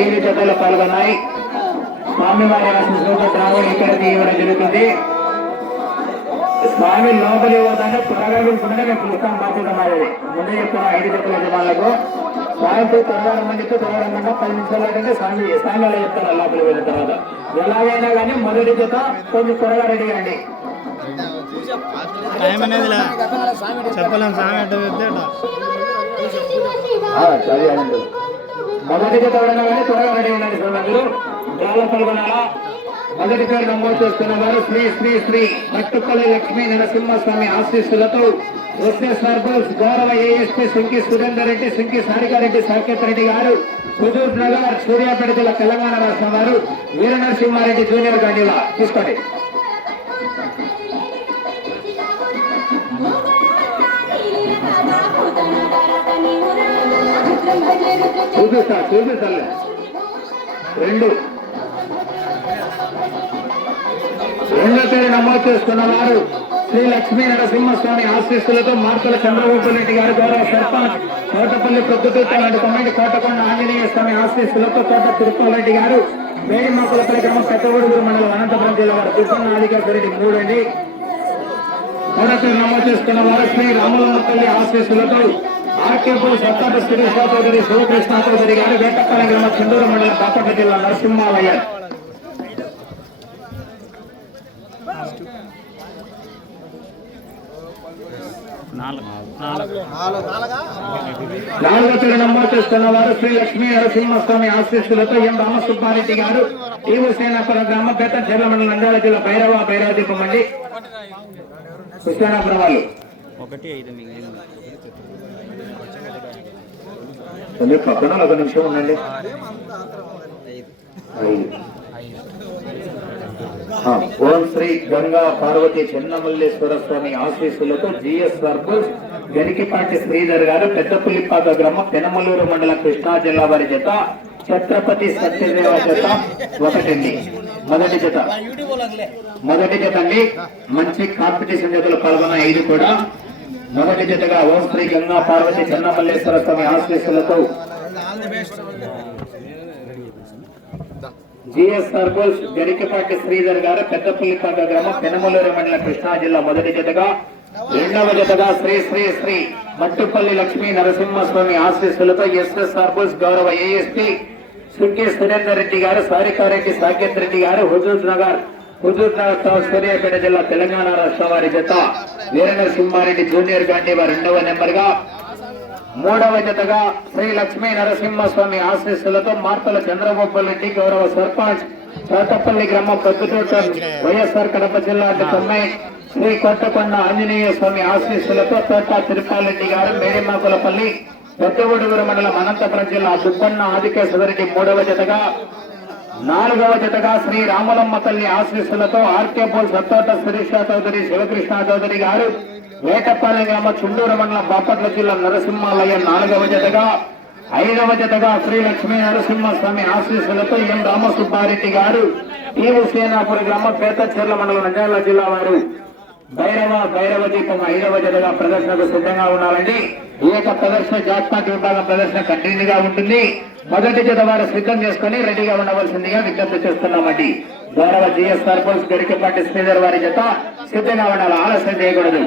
ఐదు జతలు పాల్గొన్నాయి. స్వామివారి ఆశీస్సులతో ద్రావుడు ఇక్కడికి ఇవ్వడం జరుగుతుంది. స్వామి లోపలి పోతానే త్వరగా వెళ్తుంటే మేము పిలుస్తాం బాధ్యత మాది ముందే చెప్తున్నా ఐదు జతల యజమానులకు. స్వామితో త్వరగా మందికి త్వరగా రమ్మన్నా పది నిమిషాలు అంటే స్వామి స్వామి అలా చెప్తారు లోపలి వెళ్ళిన తర్వాత. ఎలాగైనా కానీ మొదటి జత కొంచెం త్వరగా రెడీ. అండి టైం అనేది. చెప్పలేం సామె ఎట్ట చెప్తే. సరే అండి మొదటి జత ఎవరైనా కానీ త్వరగా రెడీ ఉండండి సోదరులు గాల పాల్గొనాలా మొదటి పేరు నమోదు చేస్తున్న వారు శ్రీ శ్రీ శ్రీ మట్టుపల్లి లక్ష్మీ నరసింహస్వామి ఆశీస్సులతో ఎస్ఎస్ సర్పల్స్ గౌరవ ఏఎస్పీ సింకి సురేందర్ రెడ్డి సింకి సారికారెడ్డి సాకేత్ రెడ్డి గారు హుజూర్ నగర్ సూర్యాపేట జిల్లా తెలంగాణ రాష్ట్రం వారు వీర నరసింహారెడ్డి జూనియర్ గాంధీలా తీసుకోండి చూపిస్తా చూపిస్తాలే. రెండు. రెండో నమోదు చేస్తున్న వారు శ్రీ లక్ష్మీ నరసింహస్వామి ఆశీస్సులతో మార్తల చంద్రబాబు రెడ్డి గారు గౌరవ సర్పంచ్ కోటపల్లి ప్రొద్దుటూరు లాంటి కమిటీ కోటకొండ ఆంజనేయ స్వామి ఆశీస్సులతో తోట తిరుపతి గారు మేడిమాకులపల్లి గ్రామం పెద్దగూడూరు మండలం అనంతపురం జిల్లా వారు కృష్ణ ఆదికారెడ్డి మూడు అండి. మూడో నమోదు చేస్తున్న వారు శ్రీ రామలమ్మ ఆశీస్సులతో ఆర్కేపూర్ సత్తాప శిరీష చౌదరి శివకృష్ణ చౌదరి గారు వేటపల్లి గ్రామ చెందూరు మండలం బాపట్ల జిల్లా నరసింహాలయ్య. నాలుగో పేరు నమోదు చేస్తున్న వారు శ్రీ లక్ష్మీ నరసింహస్వామి ఆశీస్సులతో ఎం రామసుబ్బారెడ్డి గారు ఈవు సేనాపురం గ్రామ పేట చెర్ల మండలం నంద్యాల జిల్లా భైరవ భైరవ దీపం అండి. కృష్ణాపురం వాళ్ళు. ఒకటి ఐదు మిగిలింది పక్కన ఒక నిమిషం ఉండండి. ఓం శ్రీ గంగా పార్వతి చెన్నమల్లేశ్వర స్వామి ఆశీస్సులతో జిఎస్ వర్బుల్ గనికిపాటి శ్రీధర్ గారు పెద్దపుల్లిపాక గ్రామం పెనమలూరు మండలం కృష్ణా జిల్లా వారి జత ఛత్రపతి సత్యదేవ జత ఒకటండి. మొదటి జత. మొదటి జత అండి. మంచి కాంపిటీషన్ జతలు పాల్గొన్న ఐదు కూడా. మొదటి జతగా ఓం శ్రీ గంగా పార్వతి చెన్నమల్లేశ్వర స్వామి ఆశీస్సులతో జిఎస్ సర్బోల్స్ గరికపాటి శ్రీధర్ గారు పెద్దపల్లిపాక గ్రామం పెనమలూరు మండలం కృష్ణా జిల్లా మొదటి జతగా రెండవ జతగా శ్రీ శ్రీ శ్రీ మట్టుపల్లి లక్ష్మీ నరసింహస్వామి ఆశీస్సులతో ఎస్ఎస్ సర్బోల్స్ గౌరవ ఏఎస్పీ సుంకే సురేందర్ రెడ్డి గారు సారికారెడ్డి సాకేత్ రెడ్డి గారు హుజూర్ నగర్ హుజూర్ నగర్ టౌన్ జిల్లా తెలంగాణ రాష్ట్ర వారి జత వీరనరసింహారెడ్డి జూనియర్ గాంధీ వారి రెండవ నెంబర్గా మూడవ జతగా శ్రీ లక్ష్మీ నరసింహస్వామి ఆశీస్సులతో మార్తల చంద్రబాబు రెడ్డి గౌరవ సర్పంచ్ తోటపల్లి గ్రామం ప్రొద్దుటూట వైఎస్ఆర్ కడప జిల్లా తొంభై శ్రీ కొత్తకొండ ఆంజనేయ స్వామి ఆశీస్సులతో తోట తిరుపాలరెడ్డి గారు మేడిమాకులపల్లి పెద్దగూడూరు మండలం అనంతపురం జిల్లా దుబ్బన్న ఆదికేశ్వరరెడ్డి మూడవ జతగా నాలుగవ జతగా శ్రీ రామలమ్మ తల్లి ఆశీస్సులతో ఆర్కే పోల్ సత్తోట శిరీష చౌదరి శివకృష్ణ చౌదరి గారు వేటపాలెం గ్రామ చుండూరు మండలం బాపట్ల జిల్లా నరసింహాలయం నాలుగవ జతగా ఐదవ జతగా శ్రీ లక్ష్మీ నరసింహస్వామి ఆశీస్సులతో ఎం రామసుబ్బారెడ్డి గారు టీవు సేనాపురి గ్రామ పేతచెర్ల మండలం నంద్యాల జిల్లా వారు భైరవ భైరవ దీపం ఐదవ జతగా ప్రదర్శనకు సిద్ధంగా ఉండాలండి. ఈ యొక్క ప్రదర్శన జాక్పాట్ విభాగం ప్రదర్శన కంటిన్యూ గా ఉంటుంది. మొదటి జత వారు సిద్ధం చేసుకుని రెడీగా ఉండవలసిందిగా విజ్ఞప్తి చేస్తున్నామండి. గౌరవ జిఎస్ సర్పంచ్ గడికపాటి శ్రీధర్ వారి జత సిద్ధంగా ఉండాలి. ఆలస్యం చేయకూడదు.